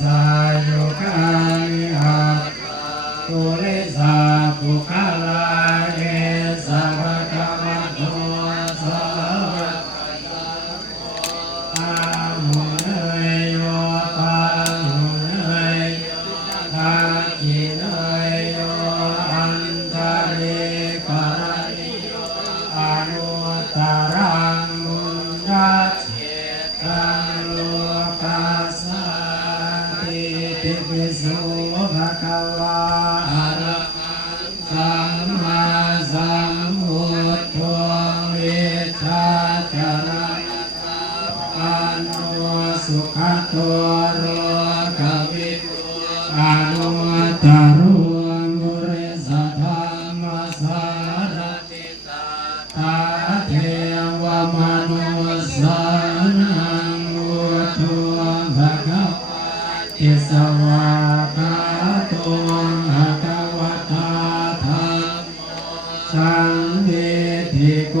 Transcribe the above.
สายุกานิอาตุเลสาปุคลาเอสะภะคะวะโตสาวกอาหุเนยโยตาหุเนยทาคิเนยโยอันตาริกะริโยอนุตตรังมุญญาเจตังโลกัสสาติภิกขุสุภะคะวาอะระหังสัมมาสัมพุทโธวิชชาจารณะปันโนสุขโตโลกวิทูอนุตตรุบุริสธรรมสารติตาตาเทวมนุสานังอุทุภะคะวะติสวากาโตภะคะวะตาธัมโมสังฆิทิโก